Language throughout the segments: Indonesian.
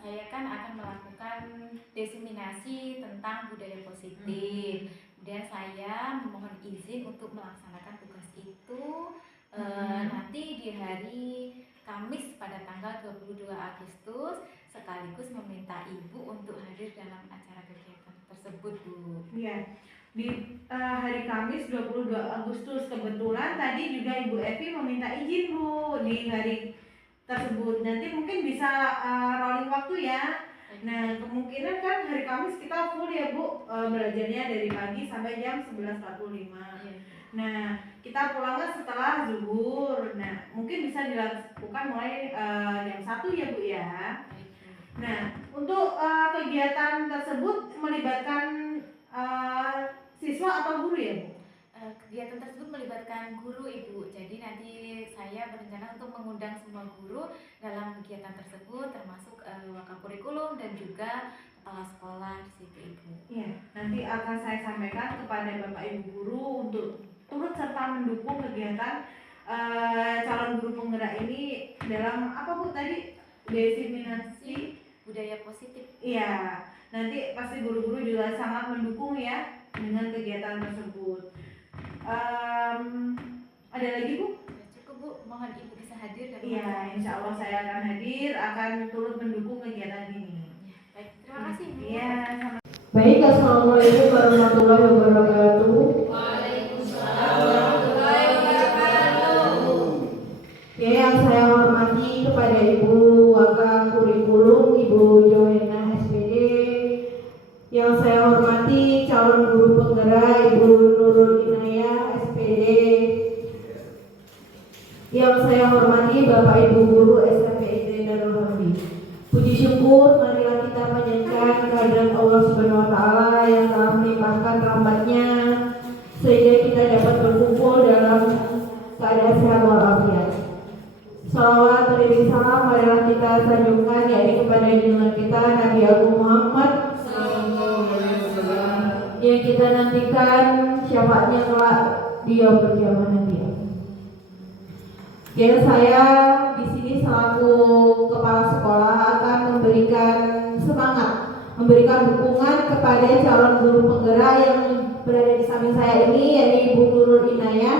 Saya kan akan melakukan diseminasi tentang budaya positif. Kemudian saya memohon izin untuk melaksanakan tugas itu nanti di hari Kamis pada tanggal 22 Agustus, sekaligus meminta Ibu untuk hadir dalam acara kegiatan tersebut, Bu. Iya. Di hari Kamis 22 Agustus kebetulan tadi juga Ibu Evi meminta izin, Bu, di hari tersebut. Nanti mungkin bisa rolling waktu ya. Nah, kemungkinan kan hari Kamis kita full ya, Bu, belajarnya dari pagi sampai jam 11.45. Nah, kita pulangnya setelah zuhur. Nah, mungkin bisa dilakukan mulai jam 1 ya, Bu ya. Nah, untuk kegiatan tersebut melibatkan siswa atau guru ya, Bu? Kegiatan tersebut melibatkan guru, Ibu. Jadi nanti saya berencana untuk mengundang semua guru dalam kegiatan tersebut, termasuk wakapurikulum dan juga kepala sekolah di situ, Ibu. Iya, nanti akan saya sampaikan kepada Bapak Ibu guru untuk turut serta mendukung kegiatan calon guru penggerak ini dalam apa, Bu, tadi? Diseminasi budaya positif. Iya, nanti pasti guru-guru juga sangat mendukung ya dengan kegiatan tersebut. Ada lagi, Bu? Cukup, Bu, mohon Ibu bisa hadir. Iya, insya Allah saya akan hadir, akan turut mendukung kegiatan ini. Baik, terima kasih, Bu. Iya, sama. Baik, assalamualaikum warahmatullahi wabarakatuh. Waalaikumsalam warahmatullahi wabarakatuh. Ya, yang saya hormati kepada Ibu Wakapurikulum, Ibu Johanna SPD. Yang saya hormati calon guru penggerak Ibu Nurul Inayah SPD. Yang saya hormati Bapak Ibu guru SMP ITB Darul Harbi. Puji syukur marilah kita panjatkan kehadirat Allah Subhanahu wa taala yang telah melimpahkan rahmat-Nya sehingga kita dapat berkumpul dalam keadaan sehat walafiat. Salawat beriring salam marilah kita sanjungkan yakni kepada junjungan kita Nabi Agung Muhammad yang kita nantikan syafaatnya kelak di yaumul kiamah nanti. Ya, saya di sini selaku kepala sekolah akan memberikan semangat, memberikan dukungan kepada calon guru penggerak yang berada di samping saya ini, yaitu Ibu Nurul Inayah.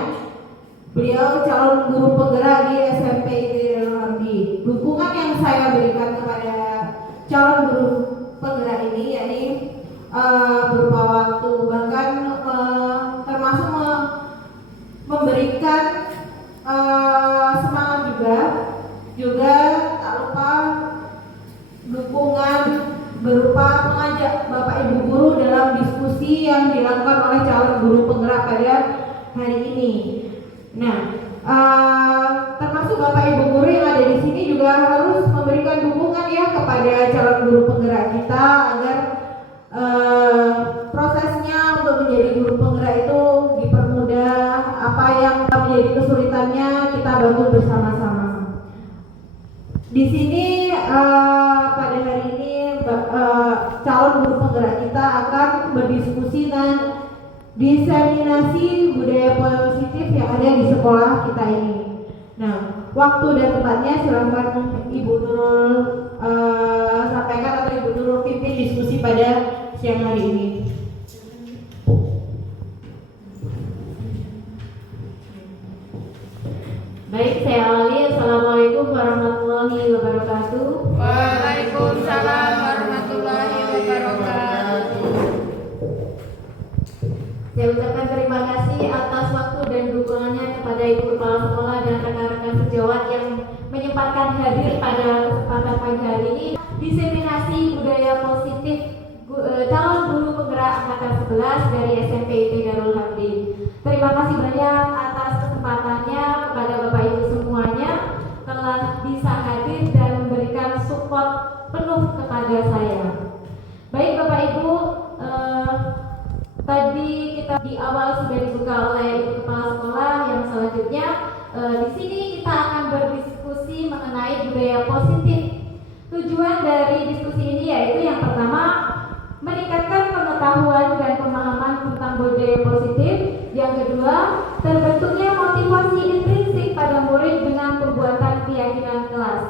Beliau calon guru penggerak di SMP ITB Darul Harbi. Dukungan yang saya berikan kepada calon guru penggerak ini yakni berupa waktu, bahkan termasuk memberikan semangat juga tak lupa dukungan berupa mengajak Bapak Ibu guru dalam diskusi yang dilakukan oleh calon guru penggerak pada hari ini. Nah, termasuk Bapak Ibu guru yang ada di sini juga harus memberikan dukungan ya kepada calon guru penggerak kita agar prosesnya untuk menjadi guru penggerak itu dipermudah. Apa yang menjadi kesulitannya kita bantu bersama-sama. Di sini pada hari ini calon guru penggerak kita akan berdiskusi dan diseminasi budaya positif yang ada di sekolah kita ini. Nah, waktu dan tempatnya silakan Ibu Nurul sampaikan atau Ibu Nurul pimpin diskusi pada siang hari ini. Baik, saya awali. Assalamualaikum warahmatullahi wabarakatuh. Waalaikumsalam warahmatullahi wabarakatuh. Saya ucapkan terima kasih atas waktu dan dukungannya kepada Ibu Kepala Sekolah dan rekan-rekan sejawat yang menyempatkan hadir pada kesempatan pagi hari ini. Diseminasi budaya positif calon angkatan 11 dari SMP IP Darul Hamdi. Terima kasih banyak atas kesempatannya kepada Bapak Ibu semuanya telah bisa hadir dan memberikan support penuh kepada saya. Baik Bapak Ibu, tadi kita di awal sudah dibuka oleh Ibu Kepala Sekolah. Yang selanjutnya di sini kita akan berdiskusi mengenai budaya positif. Tujuan dari diskusi ini yaitu yang pertama, meningkatkan pengetahuan dan pemahaman tentang budaya positif. Yang kedua, terbentuknya motivasi intrinsik pada murid dengan pembuatan keyakinan kelas.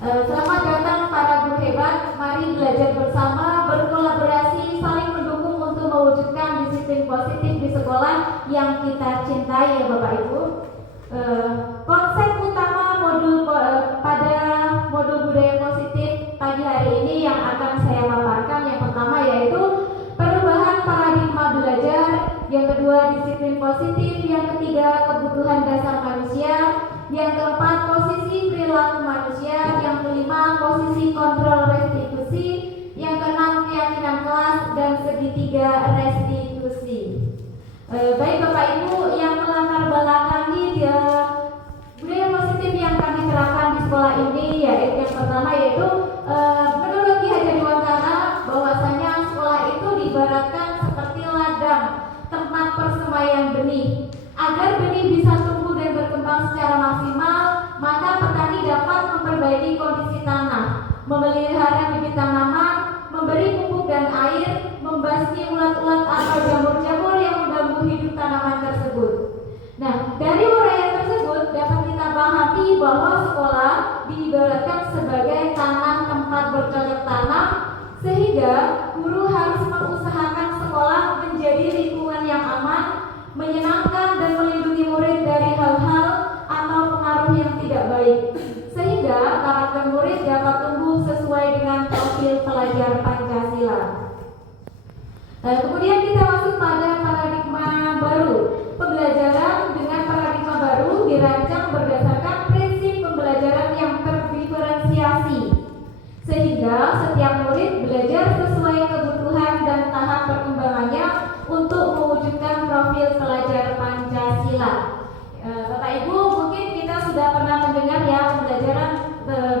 Selamat datang para guru hebat. Mari belajar bersama, berkolaborasi, saling mendukung untuk mewujudkan disiplin positif di sekolah yang kita cintai ya Bapak Ibu. Konsep utama pada modul budaya positif pagi hari ini yang akan saya paparkan yang pertama yaitu perubahan paradigma belajar, yang kedua disiplin positif, yang ketiga kebutuhan dasar manusia, yang keempat posisi perilaku manusia, yang kelima posisi kontrol restitusi, yang keenam keyakinan kelas, dan segitiga restitusi. Baik Bapak Ibu, yang melatar belakangi budaya positif yang kami terapkan di sekolah ini yaitu yang pertama yaitu menurut Ki Hajar Dewantara bahwasanya sekolah itu diibaratkan seperti ladang, tempat persemaian benih. Agar benih bisa tumbuh dan berkembang secara maksimal, maka petani dapat memperbaiki kondisi tanah, memelihara bibit tanaman, memberi pupuk dan air, membasmi ulat-ulat atau jamur-jamur yang mengganggu hidup tanaman tersebut. Nah, dari uraian tersebut dapat kita pahami bahwa sekolah diibaratkan sebagai tanah tempat bercocok tanam, sehingga guru harus mengusahakan sekolah menjadi lingkungan yang aman, menyenangkan dan melindungi murid dari hal-hal atau pengaruh yang tidak baik, sehingga karakter murid dapat tumbuh sesuai dengan profil pelajar Pancasila. Kemudian kita masuk pada paradigma baru. Pembelajaran dengan paradigma baru dirancang berdasarkan prinsip pembelajaran yang terdiferensiasi, sehingga setiap murid belajar sesuai kebutuhan dan tahap perkembangannya untuk mewujudkan profil pelajar Pancasila. Bapak Ibu, mungkin kita sudah pernah mendengar ya pembelajaran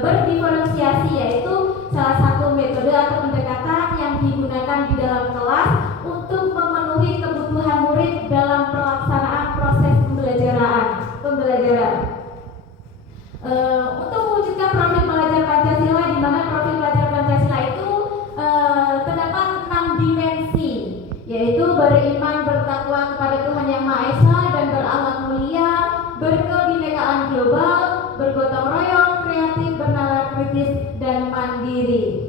berdiferensiasi, yaitu salah satu metode atau pendekatan yang digunakan di dalam kelas untuk memenuhi kebutuhan murid dalam pelaksanaan proses pembelajaran. Untuk mewujudkan profil pelajar Pancasila, di mana profil pelajar Pancasila itu terdapat 6 dimensi, yaitu beriman, bertakwa kepada Tuhan Yang Maha Esa dan berakhlak mulia, berkebinekaan global, bergotong royong, kreatif, bernalar kritis, dan mandiri.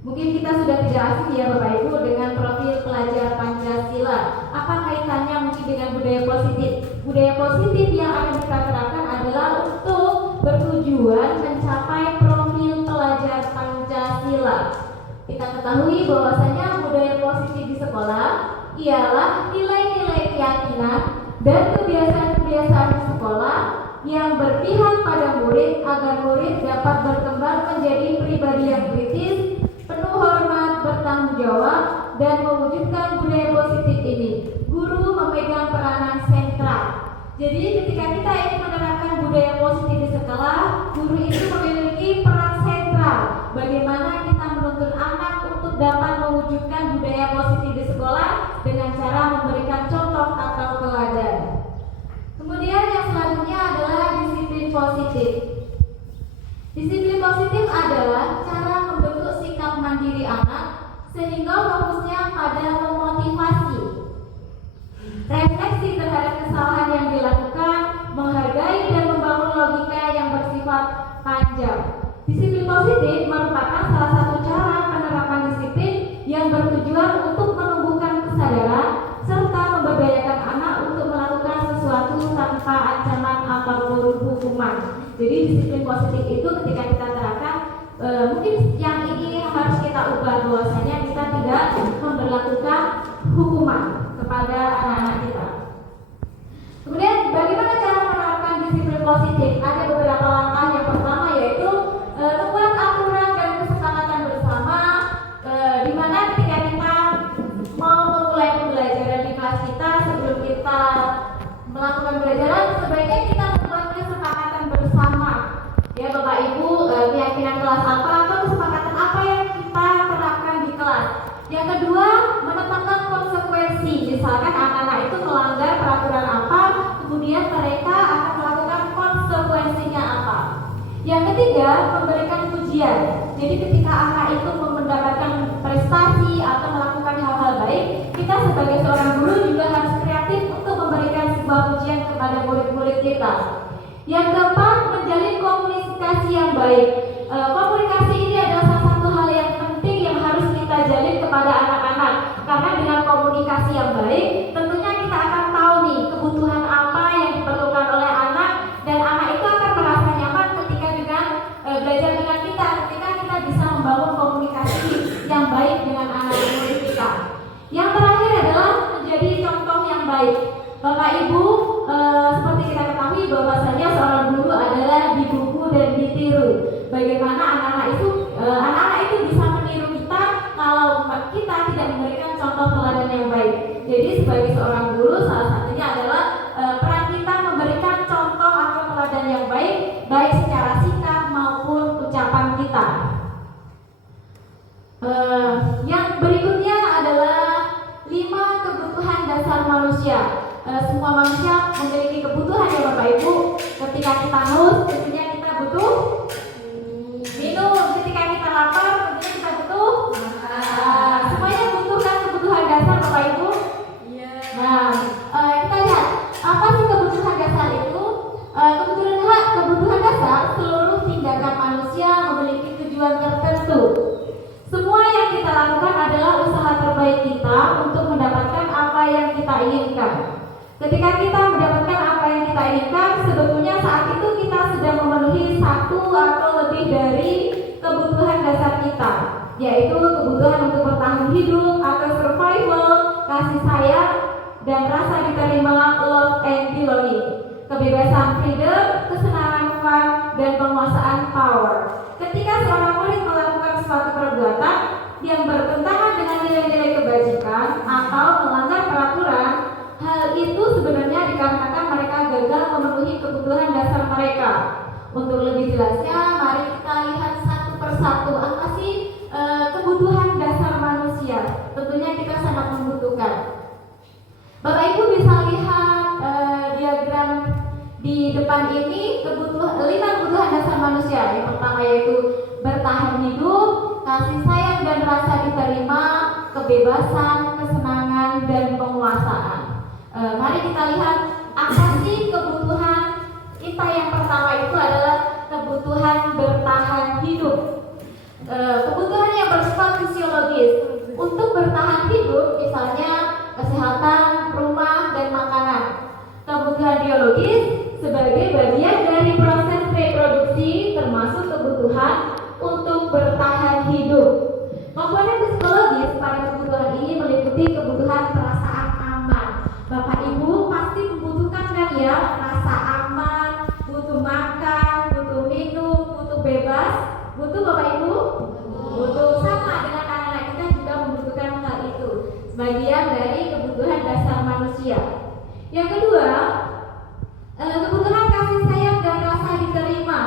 Mungkin kita sudah tidak asing ya Bapak Ibu dengan profil pelajar Pancasila. Apa kaitannya mungkin dengan budaya positif? Budaya positif yang akan kita terapkan adalah untuk bertujuan mencapai profil pelajar Pancasila. Kita ketahui bahwasanya budaya positif di sekolah ialah nilai-nilai keyakinan dan kebiasaan-kebiasaan di sekolah yang berpihak pada murid agar murid dapat berkembang menjadi pribadi yang kritis, penuh hormat, bertanggung jawab, dan mewujudkan budaya positif ini. Guru memegang peranan sentral. Jadi ketika kita ingin menerapkan budaya positif di sekolah, guru itu memiliki peran sentral. Bagaimana kita menuntun anak untuk dapat mewujudkan budaya positif di sekolah dengan cara memberikan contoh atau teladan. Kemudian yang selanjutnya adalah disiplin positif. Disiplin positif adalah cara membentuk sikap mandiri anak sehingga fokusnya pada memotivasi, refleksi terhadap kesalahan yang dilakukan, menghargai dan membangun logika yang bersifat panjang. Disiplin positif merupakan salah satu cara penerapan disiplin yang bertujuan untuk menumbuhkan kesadaran serta memberdayakan anak untuk melakukan sesuatu tanpa ancaman ataupun hukuman. Jadi disiplin positif itu ketika kita terapkan, mungkin yang ini harus kita ubah bahwasanya kita tidak memberlakukan hukuman kepada anak-anak kita. Kemudian bagaimana cara menerapkan disiplin positif? Ada beberapa langkah. Yang pertama yaitu membuat aturan dan kesepakatan bersama, ketiga, memberikan pujian. Jadi ketika anak itu mendapatkan prestasi atau melakukan hal-hal baik, kita sebagai seorang guru juga harus kreatif untuk memberikan sebuah pujian kepada murid-murid kita. Yang keempat, menjalin komunikasi yang baik. Komunikasi ini adalah salah satu hal yang penting yang harus kita jalin kepada anak-anak. Karena dengan komunikasi yang baik, tentunya kita akan tahu nih kebutuhan apa yang diperlukan oleh anak, dan anak itu akan merasa nyaman ketika dengan belajar dengan kita, ketika kita bisa membangun komunikasi yang baik dengan anak murid kita. Yang terakhir adalah menjadi contoh yang baik. Bapak Ibu, seperti kita ketahui bahwasanya seorang guru adalah dibuku dan ditiru. Bagaimana anak-anak itu bisa meniru kita kalau kita tidak memberikan contoh teladan yang baik. Jadi sebagai seorang guru, salah satunya adalah peran kita memberikan contoh atau teladan yang baik, baik secara sikap maupun ucapan kita. Yang berikutnya adalah 5 kebutuhan dasar manusia. Semua manusia memiliki kebutuhan ya Bapak Ibu. Ketika kita haus, tentunya kita butuh minum. Ketika kita lapar, tentunya kita butuh semuanya butuhkan kebutuhan dasar Bapak Ibu. Nah, kita lihat apa sih kebutuhan dasar itu? Kebutuhan dasar, seluruh tindakan manusia memiliki tujuan tertentu. Semua yang kita lakukan adalah usaha terbaik kita untuk mendapatkan apa yang kita inginkan. Ketika kita mendapatkan apa yang kita inginkan, sebetulnya saat itu kita sedang memenuhi satu atau lebih dari kebutuhan dasar kita, yaitu kebutuhan untuk bertahan hidup atau survival, kasih sayang, dan rasa diterima, love and belonging, kebebasan freedom, kesenangan fun, dan penguasaan power. Ketika seorang murid melakukan suatu perbuatan yang bertentangan dengan nilai-nilai kebajikan atau melanggar peraturan, hal itu sebenarnya dikarenakan mereka gagal memenuhi kebutuhan dasar mereka. Untuk lebih jelasnya, mari kita lihat satu persatu apa sih kebutuhan dasar manusia. Tentunya kita sangat membutuhkan. Bapak Ibu bisa lihat diagram di depan ini 5 kebutuhan dasar manusia. Yang pertama yaitu bertahan hidup, kasih sayang dan rasa diterima, kebebasan, kesenangan, dan penguasaan. Mari kita lihat apa sih kebutuhan kita. Yang pertama itu adalah kebutuhan bertahan hidup. Kebutuhan yang bersifat fisiologis. Untuk bertahan hidup, misalnya kesehatan, rumah, dan makanan. Kebutuhan biologis sebagai bagian dari proses reproduksi, termasuk kebutuhan untuk bertahan hidup. Komponen psikologis pada kebutuhan ini meliputi kebutuhan perasaan aman. Bapak Ibu pasti membutuhkan kan ya, rasa aman, butuh makan, butuh minum, butuh bebas. Butuh Bapak Ibu? Butuh. Sama dengan anak-anak kita juga membutuhkan hal itu. Sebagian dari kebutuhan dasar manusia. Yang kedua, kebutuhan kasih sayang dan rasa diterima.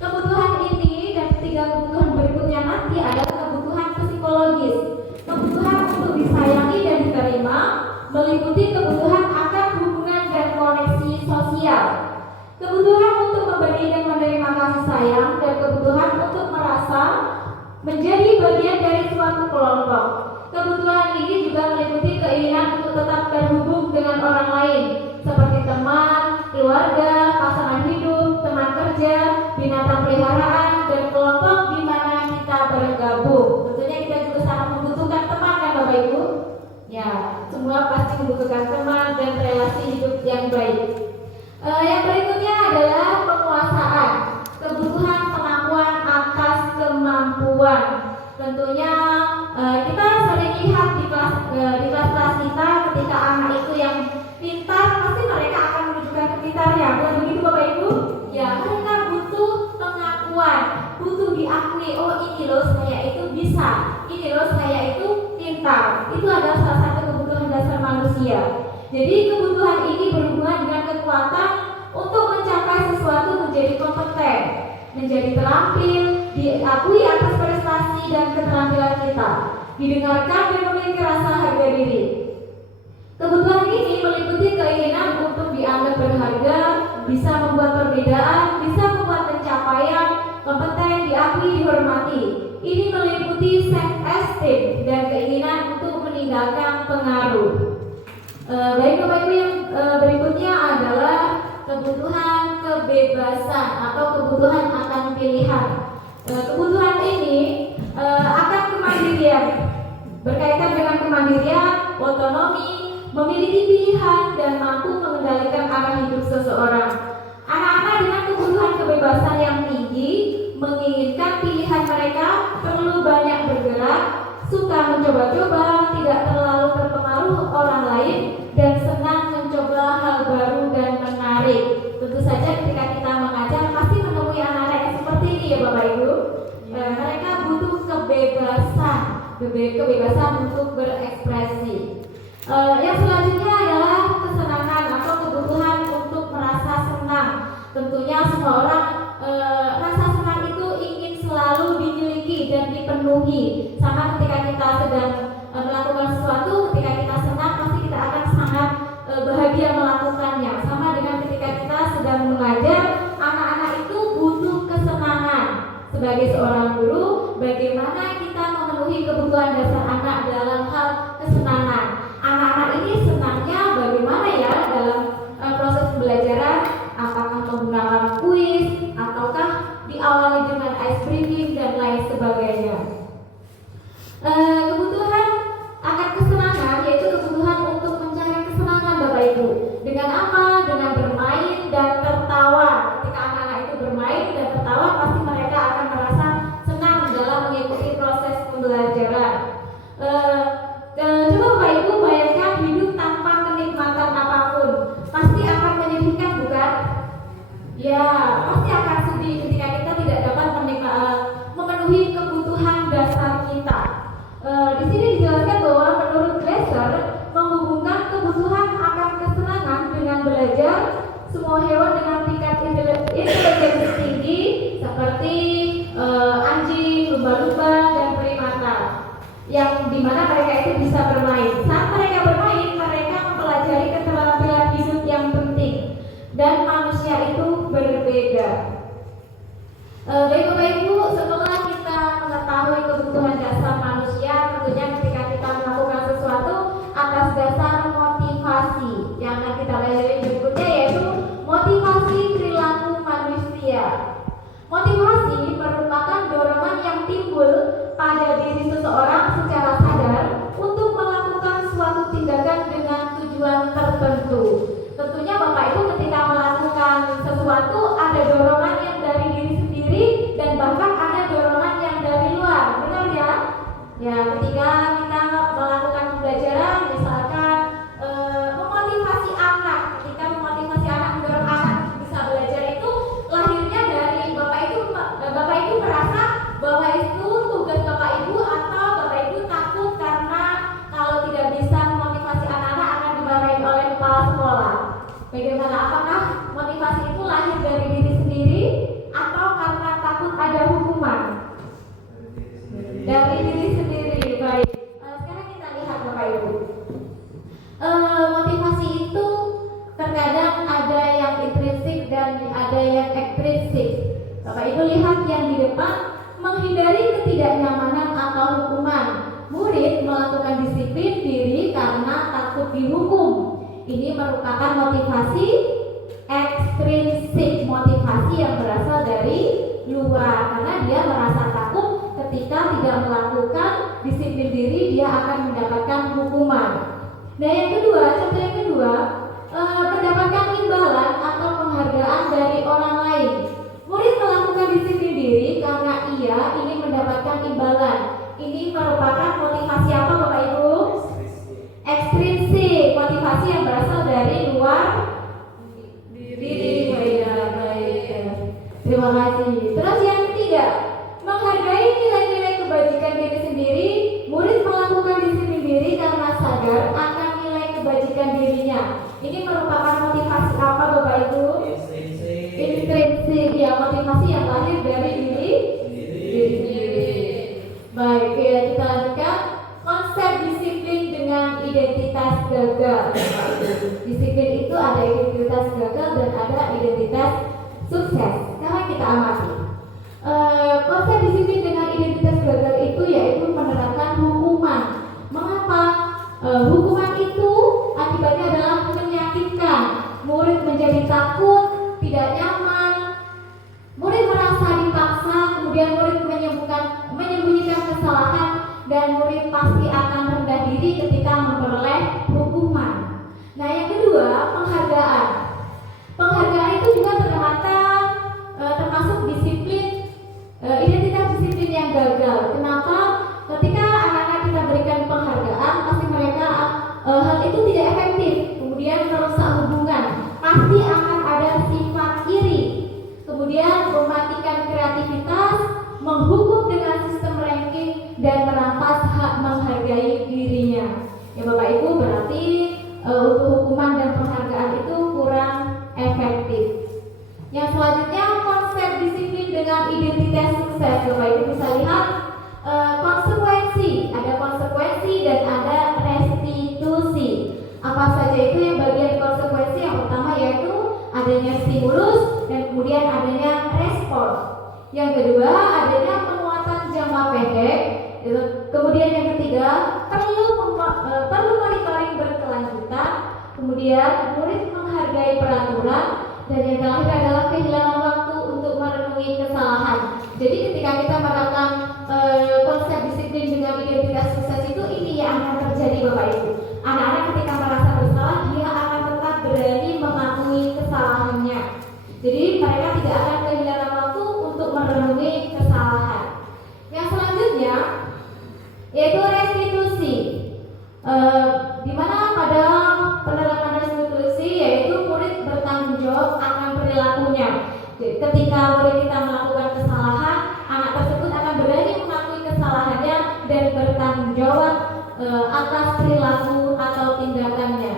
Kebutuhan ini dan 3 kebutuhan berikutnya nanti adalah kebutuhan psikologis. Kebutuhan untuk disayangi dan diterima meliputi kebutuhan akan hubungan dan koneksi sosial. Kebutuhan untuk memberi dan menerima kasih sayang dan kebutuhan untuk merasa menjadi bagian dari suatu kelompok. Kebutuhan ini juga meliputi keinginan untuk tetap terhubung dengan orang lain, seperti teman, keluarga, pasangan hidup, teman kerja, binatang peliharaan, dan kelompok di mana kita bergabung. Tentunya kita juga sangat membutuhkan teman kan Bapak Ibu? Ya, semua pasti membutuhkan teman dan relasi hidup yang baik. Yang berikutnya adalah penguasaan. Kebutuhan pengakuan atas kemampuan. Tentunya kita sering lihat di kelas-kelas kita, ketika anak itu yang pintar, pasti mereka akan menunjukkan kepintarannya. Bukan begitu Bapak Ibu? Ya, mereka butuh pengakuan, butuh diakui. Oh, ini loh saya itu bisa, ini loh saya itu pintar. Itu adalah salah satu kebutuhan dasar manusia. Jadi kebutuhan ini berhubungan dengan kekuatan untuk mencapai sesuatu, menjadi kompeten, menjadi terampil, diakui atas prestasi dan keterampilan kita, didengarkan dan memiliki rasa harga diri. Kebutuhan ini meliputi keinginan untuk dianggap berharga, bisa membuat perbedaan, bisa membuat pencapaian, kompeten, diakui, dihormati. Ini meliputi self-esteem dan keinginan untuk meninggalkan pengaruh. Baik Bapak Ibu, yang berikutnya adalah kebutuhan kebebasan atau kebutuhan akan pilihan. Kebutuhan ini akan kemandirian, berkaitan dengan kemandirian, otonomi, memiliki pilihan dan mampu mengendalikan arah hidup seseorang. Anak-anak dengan kebutuhan kebebasan yang tinggi menginginkan pilihan mereka, perlu banyak bergerak, suka mencoba-coba, tidak terlalu terpengaruh orang lain, dan senang mencoba hal baru dan menarik. Tentu saja ketika kita mengajar pasti menemui anak-anak yang seperti ini ya Bapak Ibu. Mereka butuh kebebasan untuk berekspresi. Yang selanjutnya adalah kesenangan atau kebutuhan untuk merasa senang. Tentunya semua orang rasa senang itu ingin selalu dimiliki dan dipenuhi. Sama ketika kita sedang melakukan sesuatu, ketika kita senang pasti kita akan sangat bahagia melakukannya. Sama dengan ketika kita sedang mengajar, anak-anak itu butuh kesenangan. Sebagai seorang guru, bagaimana kita memenuhi kebutuhan dasar anak dalam hal kesenangan? Anak-anak ini senangnya bagaimana ya dalam proses pembelajaran? Apakah menggunakan kuis, ataukah diawali dengan ice breaking dan lain sebagainya? Kebutuhan akan kesenangan yaitu kebutuhan untuk mencari kesenangan Bapak Ibu. Dengan apa? Dengan bermain dan tertawa. Ketika anak-anak itu bermain dan tertawa, pasti mereka akan merasa senang dalam mengikuti proses pembelajaran. Coba Bapak Ibu bayangkan hidup tanpa kenikmatan apapun, pasti akan menyedihkan bukan? Ya, pasti akan sedih ketika kita tidak dapat memenuhi kebutuhan dasar kita. Di sini dijelaskan bahwa menurut Glasser, menghubungkan kebutuhan akan kesenangan dengan belajar, semua hewan dengan tingkat intelijensi tinggi seperti anjing, lumba-lumba, dan primata, yang dimana mereka itu bisa bermain. Saat mereka bermain, mereka mempelajari keterampilan hidup yang penting, dan manusia itu berbeda. Baik Bapak Ibu, setelah kita mengetahui kebutuhan dasar manusia, tentunya ketika kita melakukan sesuatu atas dasar motivasi, yang akan kita pelajari berikutnya yaitu motivasi perilaku manusia. Motivasi merupakan dorongan yang timbul pada diri seseorang secara sadar untuk melakukan suatu tindakan dengan tujuan tertentu. Tentunya Bapak Ibu ketika melakukan sesuatu ada dorongan yang dari diri sendiri dan bahkan ada dorongan yang dari luar, benar ya? Ya, ketika kita melakukan pembelajaran, misalkan memotivasi anak, ketika memotivasi anak, mendorong anak bisa belajar itu lahirnya dari Bapak Ibu merasa bahwa itu tugas Bapak Ibu, atau Bapak Ibu takut karena kalau tidak bisa memotivasi anak-anak akan dimarahi oleh kepala sekolah. Bagaimana, apakah motivasi itu lahir dari diri sendiri atau karena takut ada hukuman? Dari diri sendiri. Baik. Sekarang kita lihat Bapak Ibu. Motivasi itu terkadang ada yang intrinsik dan ada yang ekstrinsik. Bapak Ibu lihat yang di depan, menghindari ketidaknyamanan atau hukuman. Murid melakukan disiplin diri karena takut dihukum. Ini merupakan motivasi ekstrinsik, motivasi yang berasal dari luar, karena dia merasa takut ketika tidak melakukan disiplin diri dia akan mendapatkan hukuman. Nah yang kedua, contoh yang kedua, mendapatkan imbalan atau penghargaan dari orang lain. Murid melakukan disiplin diri karena ia ingin mendapatkan imbalan. Ini merupakan motivasi apa Bapak Ibu? Ekstrinsik, motivasi yang berasal dari luar diri. Baik. Terima kasih. Terus yang ketiga, menghargai nilai-nilai kebajikan diri sendiri. Murid melakukan disiplin diri karena sadar akan nilai kebajikan dirinya. Ini merupakan motivasi apa Bapak Ibu? Intrinsik, ya, motivasi yang lahir dari diri sendiri. Baik, ya, kita lanjutkan. Konsep disiplin dengan identitas gagal. Disiplin itu ada identitas gagal dan ada identitas sukses. Sekarang kita amati. dan murid pasti akan rendah diri ketika memperoleh hukuman. Nah, yang kedua, penghargaan. Penghargaan itu juga termasuk disiplin, identitas disiplin yang gagal. Kenapa? Ketika anak-anak kita berikan penghargaan, pasti mereka hal itu tidak efektif, kemudian merusak hubungan, pasti akan ada sifat iri, kemudian mematikan kreativitas, menghukum dengan sistem ranking, dan merampas hak menghargai dirinya. Ya Bapak Ibu, berarti untuk hukuman dan penghargaan itu kurang efektif. Yang selanjutnya, konsep disiplin dengan identitas sukses. Bapak Ibu bisa lihat konsekuensi, ada konsekuensi dan ada restitusi. Apa saja itu yang bagian konsekuensi? Yang pertama yaitu adanya stimulus dan kemudian adanya respon. Yang kedua adanya penguatan jangka pendek. Kemudian yang ketiga perlu monitoring berkelanjutan. Kemudian murid menghargai peraturan, dan yang terakhir adalah kehilangan waktu untuk merenungi kesalahan. Jadi ketika kita menerapkan konsep disiplin dengan identitas sukses itu, ini yang akan terjadi Bapak Ibu. Anak-anak ketika merasa bersalah, dia akan tetap berani mengakui kesalahannya. Jadi mereka tidak akan kehilangan waktu untuk merenungi kesalahan. Yang selanjutnya yaitu restitusi, di mana pada penerapan restitusi yaitu murid bertanggung jawab akan perilakunya. Jadi, ketika murid kita melakukan kesalahan, anak tersebut akan berani mengakui kesalahannya dan bertanggung jawab atas perilaku atau tindakannya.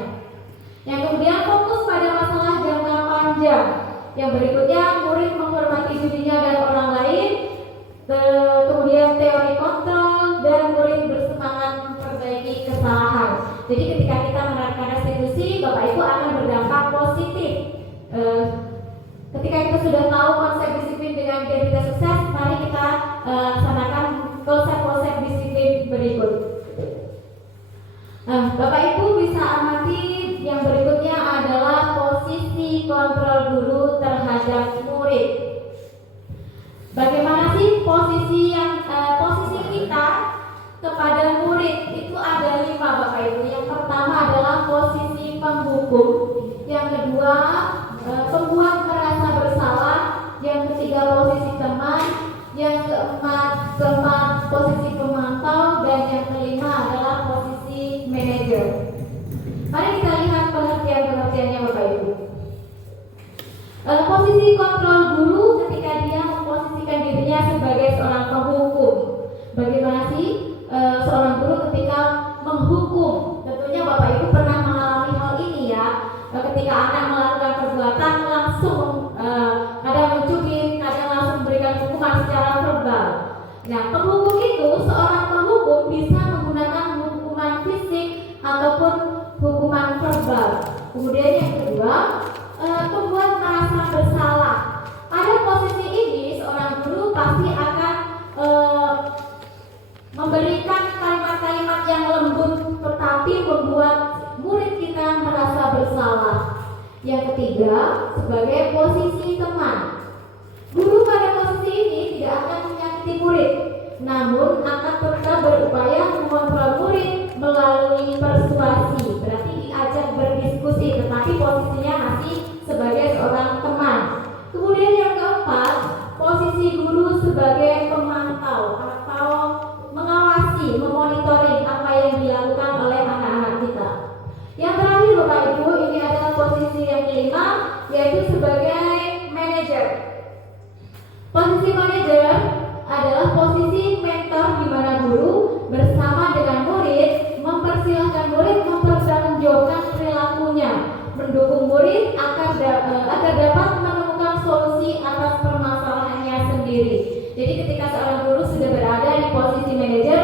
Yang kemudian fokus pada masalah jangka panjang. Yang berikutnya, murid menghormati dirinya dan orang lain. Kemudian teori kontrol, dan murid bersemangat memperbaiki kesalahan. Jadi ketika kita menerapkan restitusi, Bapak Ibu akan berdampak positif. Ketika kita sudah tahu konsep disiplin dengan identitas sukses, mari kita laksanakan konsep-konsep disiplin berikut. Bapak Ibu bisa amati yang berikutnya adalah posisi kontrol guru terhadap murid. Bagaimana sih posisi kita kepada murid? Itu ada 5 Bapak Ibu. Yang pertama adalah posisi penghukum, yang kedua pembuat merasa bersalah, yang ketiga posisi teman, yang keempat posisi pemantau, dan yang kelima adalah posisi manajer. Mari kita lihat pengertian-pengertiannya Bapak Ibu. Posisi kontrol guru ketika dia memposisikan dirinya sebagai seorang penghukum. Bagaimana sih seorang guru ketika menghukum? Tentunya Bapak Ibu pernah mengalami hal ini ya. Ketika anak melakukan perbuatan langsung kadang mencubit, kadang langsung memberikan hukuman secara verbal. Nah, penghukum itu, seorang penghukum bisa menggunakan hukuman fisik ataupun hukuman verbal. Kemudian yang kedua, pembuat merasa bersalah. Pada posisi ini, seorang guru pasti akan memberikan kalimat-kalimat yang lembut tetapi membuat murid kita merasa bersalah. Yang ketiga, sebagai posisi teman. Guru pada posisi ini tidak akan menyakiti murid, namun akan tetap berupaya mengontrol murid melalui persuasi. Berarti diajak berdiskusi, tetapi posisinya masih sebagai seorang teman. Kemudian yang keempat, posisi guru sebagai pemantau atau mengawasi, memonitoring apa yang dilakukan oleh anak-anak kita. Yang terakhir Bapak Ibu, ini adalah posisi yang kelima, yaitu sebagai manajer. Posisi manajer adalah posisi mentor di mana guru bersama dengan murid mempersilahkan murid mempertanggungjawabkan perilakunya, mendukung murid agar dapat menemukan solusi atas permasalahannya sendiri. Jadi ketika seorang guru sudah berada di posisi manajer,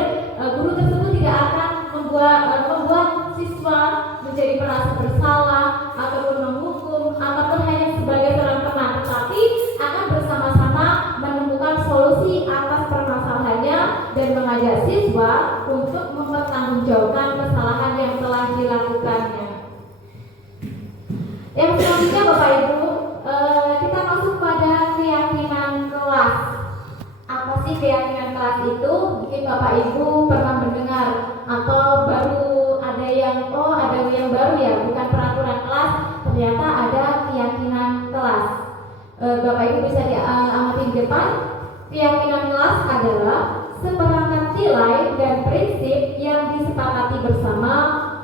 guru tersebut tidak akan membuat siswa menjadi merasa bersalah ataupun menghukum ataupun hanya sebagai seorang teman, tetapi akan bersama-sama menemukan solusi atas permasalahannya dan mengajak siswa untuk mempertanggungjawabkan kesalahan yang telah dilakukannya. Yang selanjutnya Bapak Ibu, kita masuk pada keyakinan kelas. Apa sih keyakinan kelas itu mungkin Bapak Ibu pernah mendengar atau baru ada yang baru ya, bukan peraturan kelas, ternyata ada keyakinan kelas. Bapak Ibu bisa diamati di depan. Keyakinan kelas adalah seperangkat nilai dan prinsip yang disepakati bersama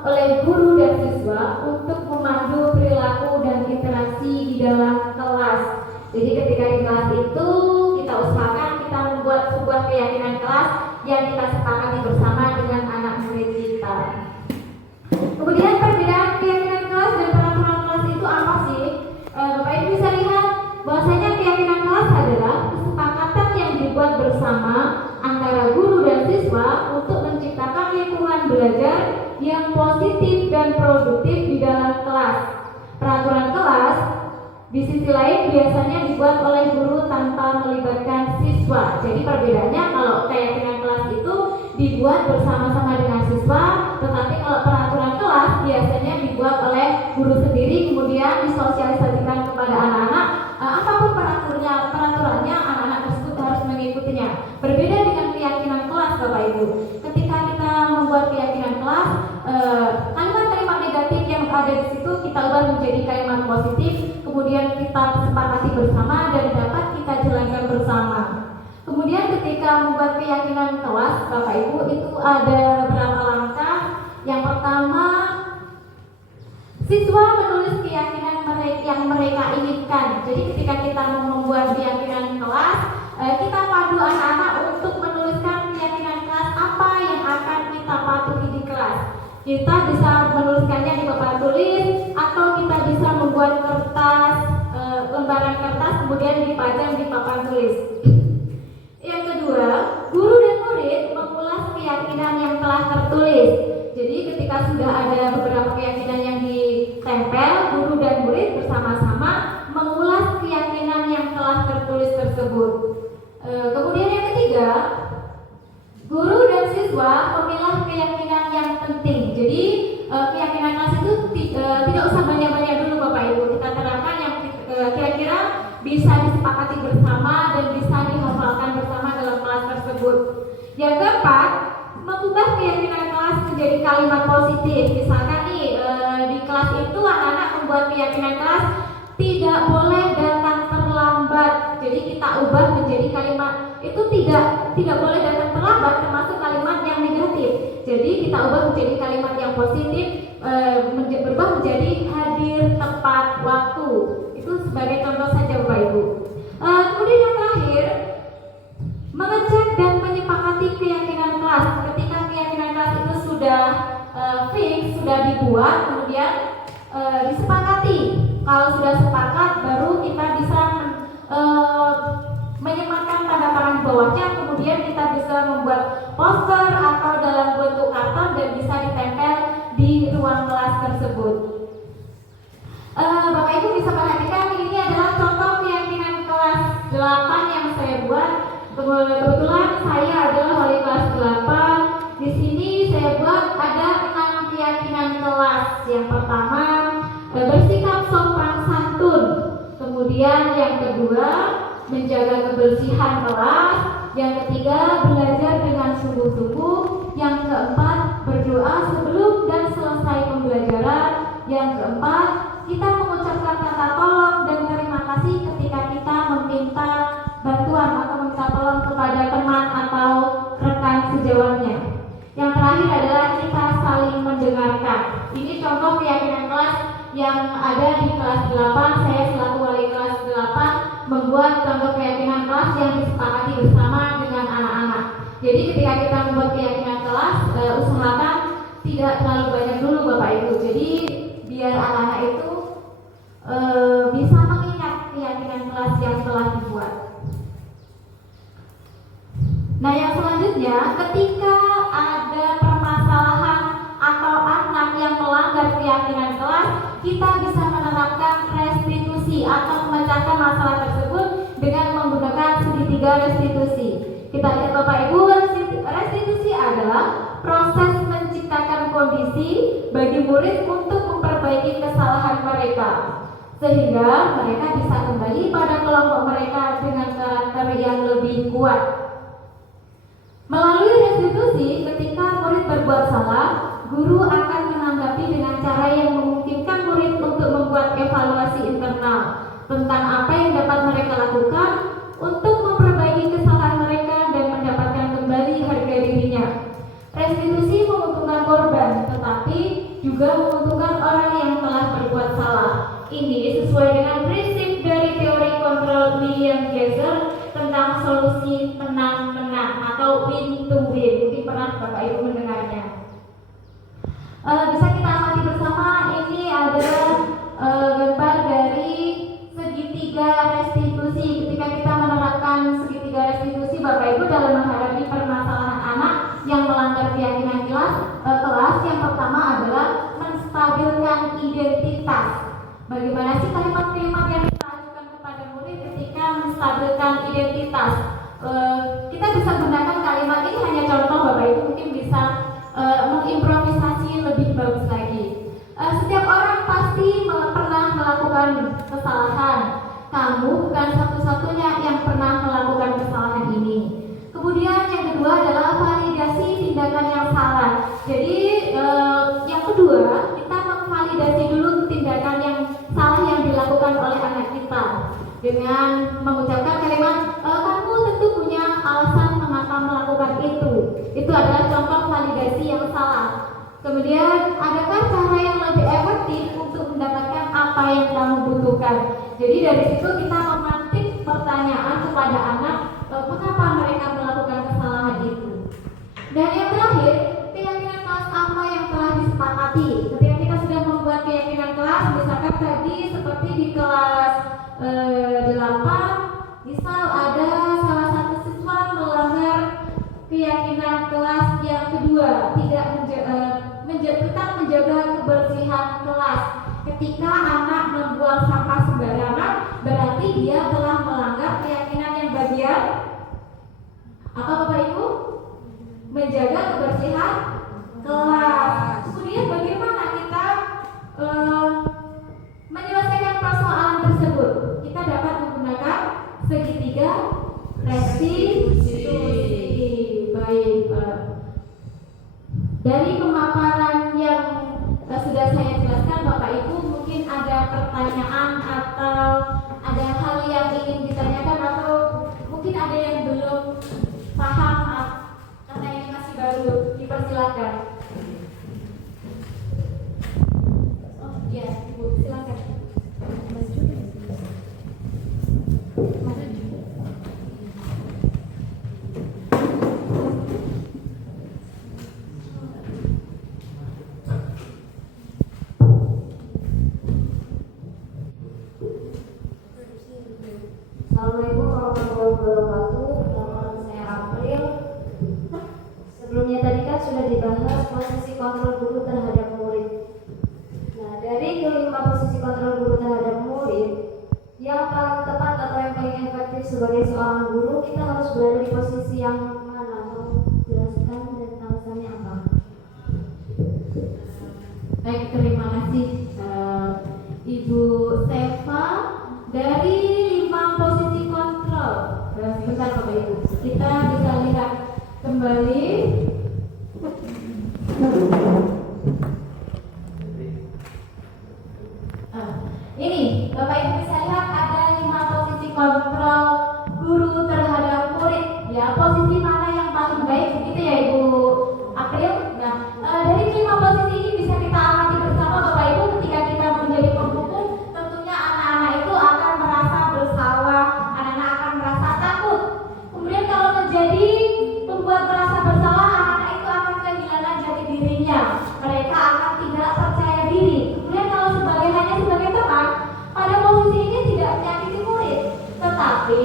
oleh guru dan siswa untuk memandu perilaku dan interaksi di dalam kelas. Jadi ketika di kelas itu kita usahakan kita membuat sebuah keyakinan kelas yang kita sepakati bersama dengan anak murid kita. Kemudian perbedaan keyakinan kelas dan peraturan kelas itu apa sih? Bapak Ibu bisa lihat bahwasanya keyakinan kelas adalah kesepakatan yang dibuat bersama antara guru dan siswa untuk menciptakan lingkungan belajar yang positif dan produktif di dalam kelas. Peraturan kelas di sisi lain biasanya dibuat oleh guru tanpa melibatkan siswa. Jadi perbedaannya kalau keyakinan kelas itu dibuat bersama-sama dengan siswa, tetapi kalau peraturan kelas biasanya dibuat oleh guru sendiri kemudian disosialisasikan kepada anak-anak. Apapun peraturannya anak-anak tersebut harus mengikutinya. Berbeda dengan keyakinan kelas Bapak Ibu. Ketika kita membuat keyakinan kelas, kalimat-kalimat negatif yang ada di situ kita ubah menjadi kalimat positif, kemudian kita sepakati bersama dan dapat kita jalankan bersama. Kemudian ketika membuat keyakinan kelas Bapak Ibu itu ada beberapa langkah. Yang pertama, siswa menulis keyakinan yang mereka inginkan. Jadi ketika kita membuat keyakinan kelas, kita pandu anak-anak untuk menuliskan keyakinan kelas apa yang akan kita patuhi di kelas. Kita bisa menuliskannya di papan tulis atau kita bisa membuat kertas, lembaran kertas kemudian dipajang di papan tulis. Yang kedua, guru dan murid mengulas keyakinan yang telah tertulis. Jadi ketika sudah ada beberapa keyakinan yang ditempel, guru dan murid bersama-sama mengulas keyakinan yang telah tertulis tersebut. Kemudian yang ketiga, guru dan siswa memilah keyakinan yang penting. Jadi keyakinan kelas itu tidak usah banyak-banyak dulu Bapak Ibu. Kita terapkan yang kira-kira bisa disepakati bersama dan bisa dihafalkan bersama dalam kelas tersebut. Yang keempat, mengubah keyakinan kelas menjadi kalimat positif. Misalkan nih di kelas itu anak-anak membuat keyakinan kelas tidak boleh datang terlambat. Jadi kita ubah menjadi kalimat itu tidak boleh datang terlambat, termasuk kalimat yang negatif. Jadi kita ubah menjadi kalimat yang positif, berubah menjadi hadir tepat waktu. Itu sebagai contoh saja Bapak Ibu. Kemudian yang terakhir, mengecek dan menyepakati keyakinan kelas. Ketika keyakinan kelas itu sudah fix, sudah dibuat, kemudian disepakati. Kalau sudah sepakat, baru kita bisa menyematkan tanda tangan di bawahnya. Kemudian kita bisa membuat poster atau dalam bentuk karton dan bisa ditempel di ruang kelas tersebut. Bapak Ibu bisa perhatikan ini adalah contoh keyakinan kelas 8 yang saya buat. Kebetulan saya adalah wali kelas 8. Di sini saya buat ada 6 keyakinan kelas. Yang pertama, bersikap sopan santun. Kemudian yang kedua, menjaga kebersihan kelas. Yang ketiga, belajar dengan sungguh-sungguh. Yang keempat, berdoa sebelum dan selesai pembelajaran. Yang keempat, kita mengucapkan kata tolong dan terima kasih ketika kita meminta bantuan atau meminta tolong kepada teman atau rekan sejawatnya. Yang terakhir adalah kita saling mendengarkan. Ini contoh keyakinan kelas yang ada di kelas 8. Saya selaku wali kelas 8 membuat contoh keyakinan kelas yang disepakati bersama dengan anak-anak. Jadi ketika kita membuat keyakinan kelas, usahakan tidak terlalu banyak dulu Bapak Ibu. Jadi biar anak-anak itu bisa mengingat keyakinan kelas yang telah dibuat. Nah, yang selanjutnya, ketika ada permasalahan atau anak yang melanggar keyakinan kelas, kita bisa menerapkan restitusi atau memecahkan masalah tersebut dengan menggunakan segitiga restitusi. Kita lihat Bapak Ibu, restitusi adalah proses menciptakan kondisi bagi murid untuk memperbaiki kesalahan mereka, sehingga mereka bisa kembali pada kelompok mereka dengan karakter yang lebih kuat. Melalui restitusi, ketika murid berbuat salah, guru akan menanggapi dengan cara yang memungkinkan murid untuk membuat evaluasi internal tentang apa yang dapat mereka lakukan untuk memperbaiki kesalahan mereka dan mendapatkan kembali harga dirinya. Restitusi menguntungkan korban, tetapi juga menguntungkan orang yang telah berbuat salah. Ini sesuai dengan prinsip dari teori kontrol William Geiser tentang solusi menang-menang atau win-to-win. Mungkin pernah Bapak Ibu mendengarnya. Bisa kita amati bersama, ini adalah gambar dari segitiga restitusi. Ketika kita menerapkan segitiga restitusi, Bapak Ibu, dalam menghadapi permasalahan anak yang melanggar keyakinan kelas, yang pertama adalah menstabilkan identitas. Bagaimana sih kalimat-kalimat yang kita ajukan kepada murid ketika menstabilkan identitas? Kita bisa gunakan kalimat ini, hanya contoh, Bapak Ibu mungkin bisa mengimprovisasi lebih bagus lagi. Setiap orang pasti pernah melakukan kesalahan. Kamu bukan satu-satunya yang pernah melakukan kesalahan ini. Kemudian yang kedua adalah validasi tindakan yang salah. Jadi yang kedua, kita memvalidasi dulu tindakan yang salah yang dilakukan oleh anak kita dengan mengucapkan kalimat, kamu tentu punya alasan mengapa melakukan itu. Itu adalah contoh validasi yang salah. Kemudian, adakah cara yang lebih efektif untuk mendapatkan apa yang kamu butuhkan? Jadi dari situ kita memantik pertanyaan kepada anak, mengapa mereka melakukan kesalahan itu. Dan yang terakhir, keyakinan kelas apa yang telah disepakati. Ketika kita sudah membuat keyakinan kelas, misalkan tadi seperti di kelas 8, misal ada salah satu siswa melanggar keyakinan kelas yang kedua, tidak tetap menjaga kebersihan kelas. Ketika anak membuang sampah sembarangan, berarti dia telah melanggar keyakinan yang bagian apa, Bapak Ibu? Menjaga kebersihan kelas. Kemudian bagaimana kita menyelesaikan persoalan tersebut? Kita dapat menggunakan segitiga restitusi. Baik, dari pemaparan yang sudah saya jelaskan, Bapak Ibu mungkin ada pertanyaan atau ada hal yang ingin ditanyakan, atau mungkin ada yang belum paham karena ini masih baru. Dipersilakan. Oh iya, Ibu, silakan. Assalamualaikum warahmatullahi wabarakatuh. Nama saya April. Sebelumnya tadi kan sudah dibahas posisi kontrol guru terhadap murid. Nah, dari kelima posisi kontrol guru terhadap murid, yang paling tepat atau yang paling efektif sebagai seorang guru, kita harus berada di posisi yang mana? Atau jelaskan dan alasannya apa? Baik, terima kasih Ibu Seva. Dari 5 posisi kontrol, sebentar Bapak Ibu, kita bisa lihat kembali. Ini Bapak Ibu bisa lihat ada 5 posisi kontrol guru terhadap murid. Ya, posisi mana yang paling baik, begitu ya Ibu April? Nah, dari 5 posisi ini bisa kita amati bersama Bapak Ibu. Ketika kita menjadi penghukum, tentunya anak-anak itu akan merasa bersalah, anak-anak akan merasa takut. Kemudian kalau menjadi pembuat merasa bersalah, anak-anak itu akan kehilangan jati dirinya. Mereka akan tidak percaya diri. Kemudian kalau hanya sebagai teman, pada posisi ini tidak menyakiti murid, tetapi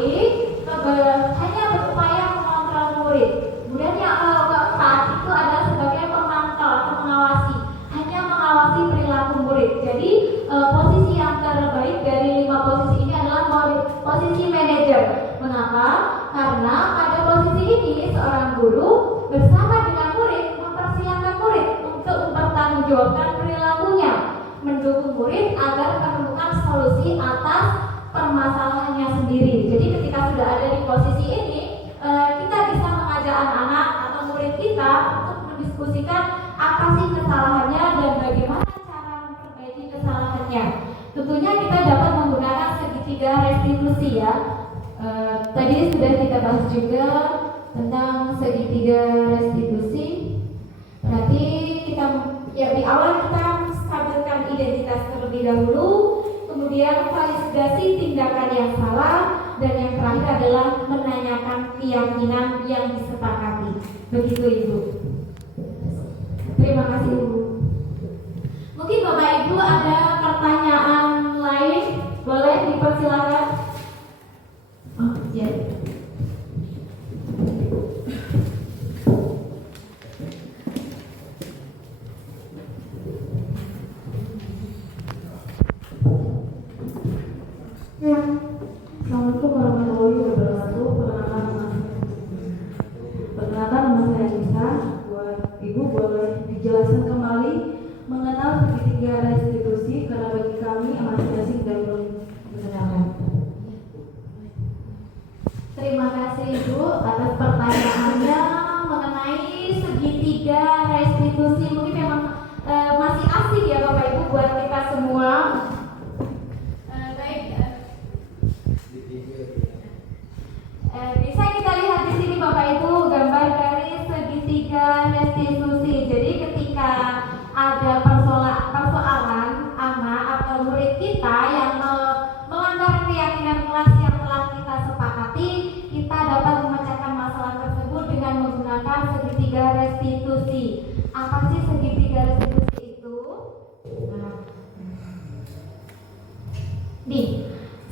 hanya berupaya mengontrol murid. Kemudian yang keempat itu adalah sebagai pemantau atau mengawasi, hanya mengawasi perilaku murid. Jadi posisi yang terbaik dari 5 posisi ini adalah posisi manajer. Mengapa? Karena pada posisi ini seorang guru bersama dengan murid mempersiapkan murid untuk mempertanggungjawabkan perilakunya, mendukung murid agar menemukan solusi atas permasalahannya sendiri. Jadi ketika sudah ada di posisi ini, kita bisa mengajak anak-anak mendiskusikan apa sih kesalahannya dan bagaimana cara memperbaiki kesalahannya. Tentunya kita dapat menggunakan segitiga restitusi ya. Tadi sudah kita bahas juga tentang segitiga restitusi. Berarti kita ya di awal kita stabilkan identitas terlebih dahulu, kemudian validasi tindakan yang salah, dan yang terakhir adalah menanyakan keyakinan yang disepakati. Begitu Ibu. Terima kasih Ibu. Mungkin Bapak Ibu ada pertanyaan lain, boleh dipersilakan. Oh, ya. Assalamualaikum warahmatullahi wabarakatuh. Perkenalkan nama saya Nisa. Buat Ibu boleh dijelaskan kembali mengenal segitiga restitusi karena bagi kami masih asing dan belum mengenalkan. Terima kasih Ibu atas pertanyaannya mengenai segitiga restitusi. Mungkin memang masih asing ya Bapak Ibu buat kita semua. Bisa kita lihat di sini Bapak Ibu gambar dari segitiga restitusi. Jadi ketika ada persoalan anak atau murid kita yang melanggar keyakinan kelas yang telah kita sepakati, kita dapat memecahkan masalah tersebut dengan menggunakan segitiga restitusi. Apa sih segitiga restitusi itu?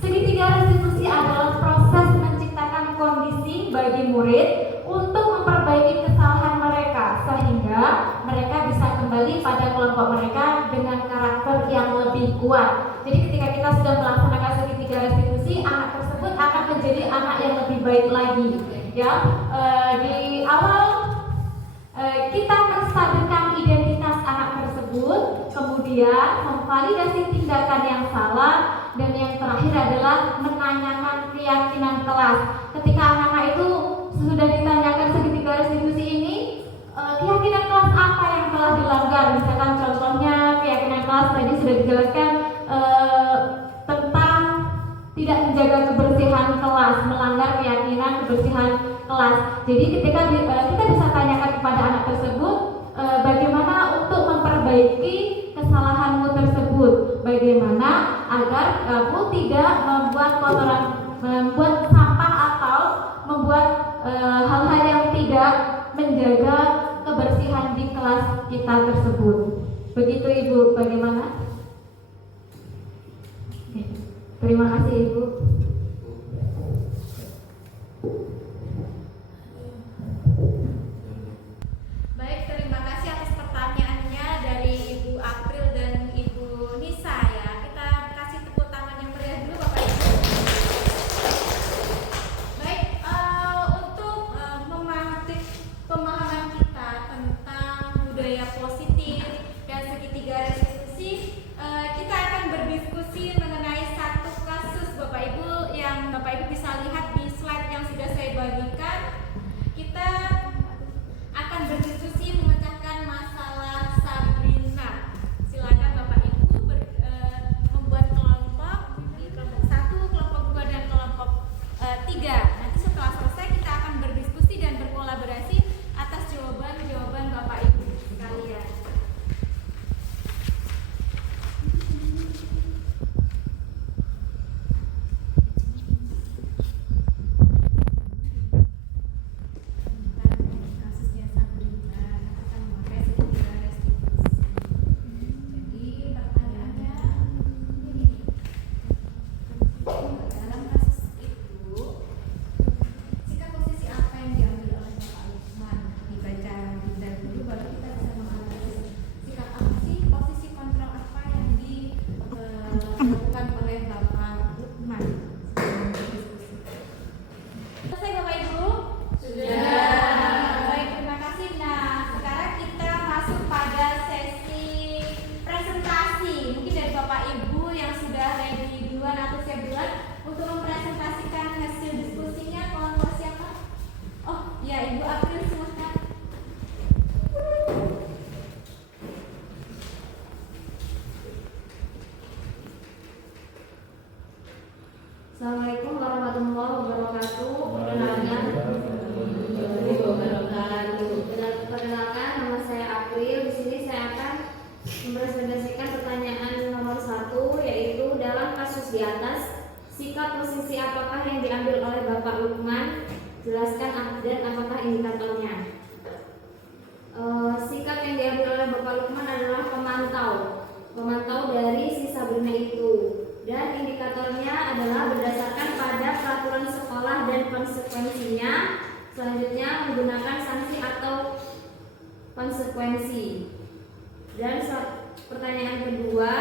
Segitiga restitusi adalah proses menciptakan kondisi bagi murid untuk memperbaiki kesalahan mereka sehingga mereka bisa kembali pada kelompok mereka dengan karakter yang lebih kuat. Jadi ketika kita sudah melaksanakan segitiga restitusi, anak tersebut akan menjadi anak yang lebih baik lagi. Ya, di awal kita menstabilkan identitas anak tersebut, kemudian memvalidasi tindakan yang salah, dan yang terakhir adalah menanyakan keyakinan kelas. Ketika anak-anak itu sudah ditanyakan segitiga restitusi ini, keyakinan kelas apa yang telah dilanggar? Misalkan contohnya keyakinan kelas tadi sudah dijelaskan tentang tidak menjaga kebersihan kelas, melanggar keyakinan kebersihan kelas. Jadi ketika kita bisa tanyakan kepada anak tersebut, bagaimana untuk memperbaiki kesalahanmu tersebut, bagaimana agar kamu tidak membuat sampah atau membuat hal-hal yang tidak menjaga kebersihan di kelas kita tersebut. Begitu Ibu, bagaimana? Terima kasih Ibu. Baik, terima kasih atas pertanyaannya dari Ibu April dan Ibu Nisa ya. Kita kasih tepuk tangan yang meriah dulu Bapak Ibu. Baik, untuk memantik pemahaman kita tentang budaya positif dan segitiga restitusi, kita akan berdiskusi mengenai satu kasus Bapak Ibu yang Bapak Ibu bisa lihat di slide yang sudah saya bagikan. Kita akan berdiskusi memecahkan masalah Sabrina. Silakan Bapak Ibu membuat kelompok, di kelompok 1, kelompok 2, dan kelompok 3. Nanti setelah selesai kita akan berdiskusi dan berkolaborasi atas jawaban-jawaban Bapak Ibu sekalian. jelaskan dan apakah indikatornya. Sikap yang diambil oleh Bapak Lukman adalah pemantau dari si Sabrina itu, dan indikatornya adalah berdasarkan pada peraturan sekolah dan konsekuensinya. Selanjutnya menggunakan sanksi atau konsekuensi. Dan pertanyaan kedua,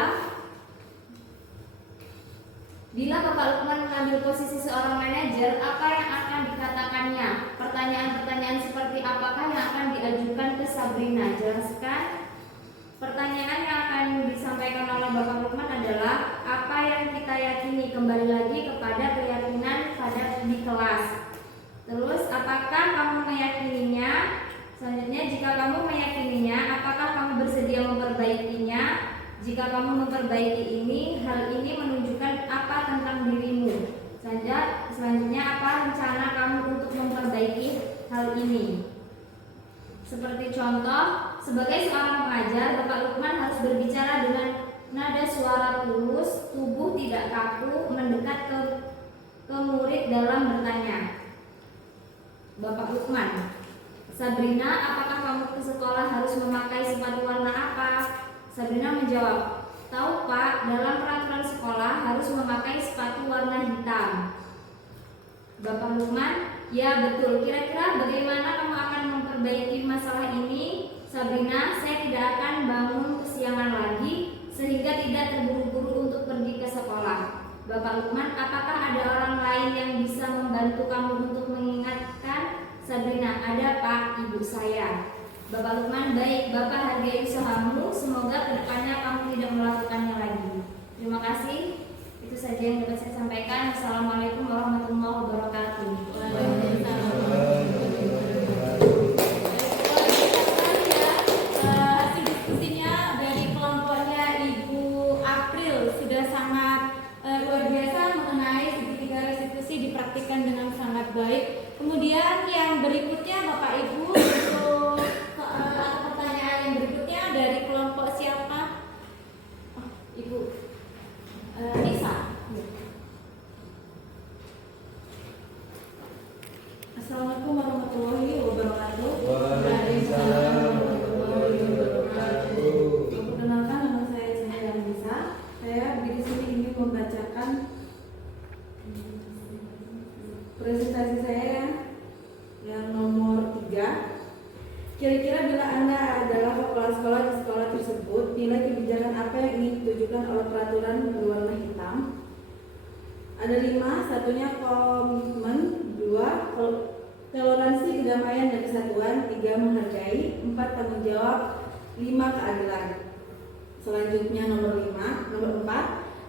bila Bapak Lukman mengambil posisi seorang manajer, apa yang akan dikatakannya? Pertanyaan-pertanyaan seperti apakah yang akan diajukan ke Sabrina? Jelaskan. Pertanyaan yang akan disampaikan oleh Bapak Lukman adalah apa yang kita yakini, kembali lagi kepada keyakinan pada di kelas. Terus, apakah kamu meyakininya? Selanjutnya, jika kamu meyakininya, apakah kamu bersedia memperbaikinya? Jika kamu memperbaiki ini, hal ini menunjukkan apa tentang dirimu? Selanjutnya, apa rencana kamu untuk memperbaiki hal ini? Seperti contoh, sebagai seorang pengajar, Bapak Lukman harus berbicara dengan nada suara tulus, tubuh tidak kaku, mendekat ke murid dalam bertanya. Bapak Lukman, Sabrina, apakah kamu ke sekolah harus memakai sepatu warna apa? Sabrina menjawab, tahu Pak, dalam peraturan sekolah harus memakai sepatu warna hitam. Bapak Lukman, ya betul. Kira-kira bagaimana kamu akan memperbaiki masalah ini? Sabrina, saya tidak akan bangun kesiangan lagi sehingga tidak terburu-buru untuk pergi ke sekolah. Bapak Lukman, apakah ada orang lain yang bisa membantu kamu untuk mengingatkan? Sabrina, ada Pak, ibu saya. Bapak Lukman, baik, Bapak hargai usahamu, semoga kedepannya kamu tidak melakukannya lagi. Terima kasih. Itu saja yang dapat saya sampaikan. Assalamualaikum warahmatullahi wabarakatuh. Hasil diskusinya dari kelompoknya Ibu April sudah sangat luar biasa mengenai segitiga restitusi dipraktikkan dengan sangat baik. Kemudian yang berikutnya Bapak Ibu, untuk pertanyaan yang berikutnya dari kelompok siapa? Ibu Nisa. Assalamualaikum warahmatullahi wabarakatuh. Waalaikumsalam warahmatullahi wabarakatuh. Perkenalkan, nama saya Cahaya Nisa. Saya di sini ingin membacakan presentasi saya yang nomor 3. Kira-kira bila Anda adalah kepala sekolah di sekolah tersebut, nilai kebijakan apa yang ingin ditujukan oleh peraturan berwarna hitam? Ada 5, satunya komitmen, 2 toleransi, kedamaian dan kesatuan, 3 menghargai, 4 tanggung jawab, 5 keadilan. Selanjutnya nomor 4,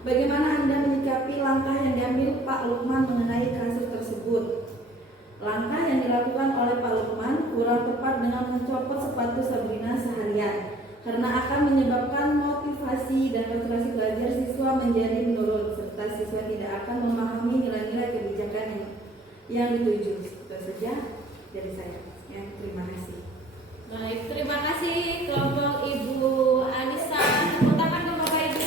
bagaimana Anda menyikapi langkah yang diambil Pak Lukman mengenai kasus tersebut? Langkah yang dilakukan oleh Pak Lukman kurang tepat dengan mencopot sepatu Sabrina seharian, karena akan menyebabkan motivasi dan konsentrasi belajar siswa menjadi menurun, serta siswa tidak akan memahami nilai-nilai kebijakan yang dituju. Itu saja dari saya. Ya, terima kasih. Baik, terima kasih kelompok Ibu Anissa. Tepuk tangan untuk Bapak Ibu.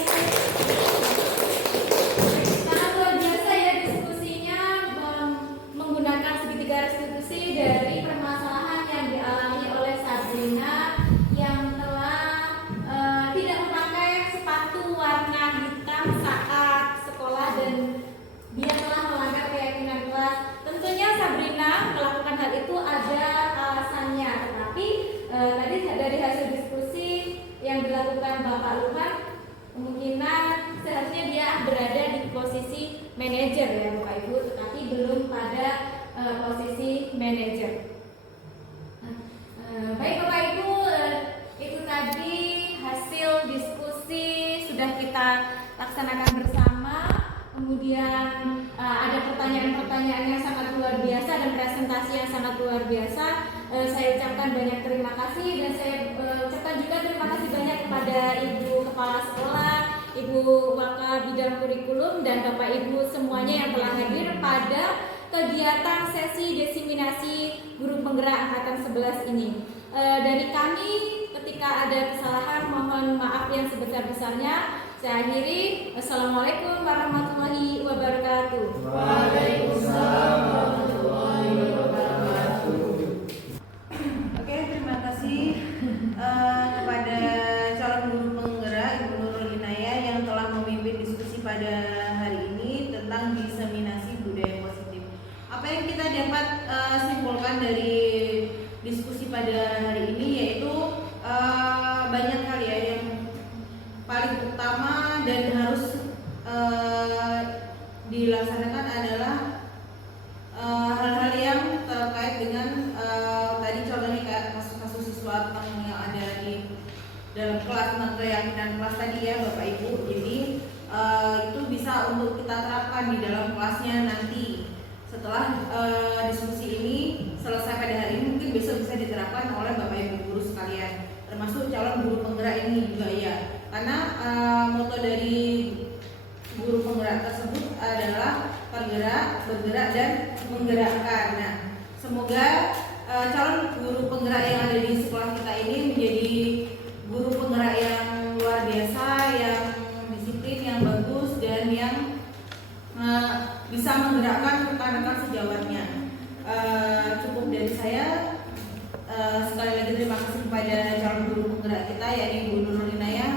Sangat luar biasa ya diskusinya, menggunakan segitiga restitusi dari permasalahan yang dialami oleh Sabrina yang telah tidak memakai sepatu warna hitam saat sekolah dan dia telah melanggar keyakinan kelas. Tentunya Sabrina melakukan hal itu ada alasannya, tetapi tadi dari hasil diskusi yang dilakukan Bapak Lukman, kemungkinan seharusnya dia berada di posisi manajer ya Bapak Ibu, tetapi belum pada posisi manajer. Baik Bapak Ibu, itu tadi hasil diskusi sudah kita laksanakan bersama. Kemudian ada pertanyaan-pertanyaan yang sangat luar biasa dan presentasi yang sangat luar biasa. Saya ucapkan banyak terima kasih dan saya ucapkan juga terima kasih banyak kepada Ibu Kepala Sekolah, Ibu Wakil Bidang Kurikulum dan Bapak Ibu semuanya yang telah hadir pada kegiatan sesi desiminasi guru penggerak angkatan 11 ini. Dari kami ketika ada kesalahan mohon maaf yang sebesar-besarnya. Saya akhiri. Wassalamualaikum warahmatullahi wabarakatuh. Waalaikumsalam warahmatullahi wabarakatuh. siswa tentang yang ada di dalam kelas tentang keyakinan kelas tadi ya Bapak Ibu. Jadi itu bisa untuk kita terapkan di dalam kelasnya nanti. Setelah diskusi ini selesai pada hari ini, mungkin besok bisa diterapkan oleh Bapak Ibu guru sekalian, termasuk calon guru penggerak ini juga ya. Karena moto dari guru penggerak tersebut adalah bergerak, dan menggerakkan. Nah, semoga calon guru penggerak yang ada di sekolah kita ini menjadi guru penggerak yang luar biasa, yang disiplin, yang bagus, dan yang bisa menggerakkan rekan-rekan sejawatnya. Cukup dari saya. Sekali lagi terima kasih kepada calon guru penggerak kita, yaitu Ibu Nurul Inayah.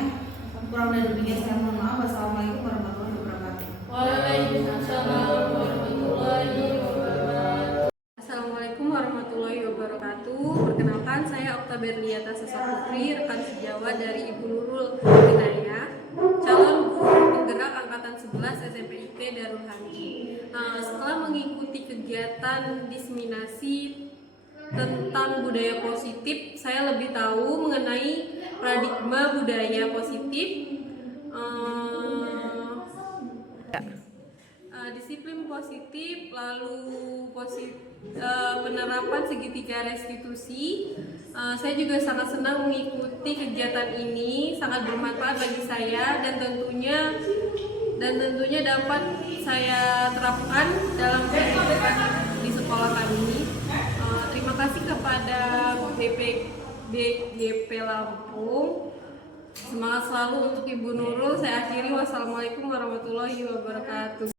Kurang dan lebihnya saya mohon maaf. Wassalamualaikum warahmatullahi wabarakatuh. Waalaikumsalam warahmatullahi wabarakatuh. Assalamualaikum warahmatullahi wabarakatuh. Perkenalkan, saya Okta Berliata Sesa Putri, rekan sejawat dari Ibu Nurul Inayah, calon guru penggerak angkatan 11 SMPIP Darul Hamdi. Setelah mengikuti kegiatan diseminasi tentang budaya positif, saya lebih tahu mengenai paradigma budaya positif, disiplin positif, lalu penerapan segitiga restitusi. Saya juga sangat senang mengikuti kegiatan ini, sangat bermanfaat bagi saya dan tentunya dapat saya terapkan dalam kehidupan di sekolah kami. Terima kasih kepada BPGP Lampung. Semangat selalu untuk Ibu Nurul. Saya akhiri, wassalamualaikum warahmatullahi wabarakatuh.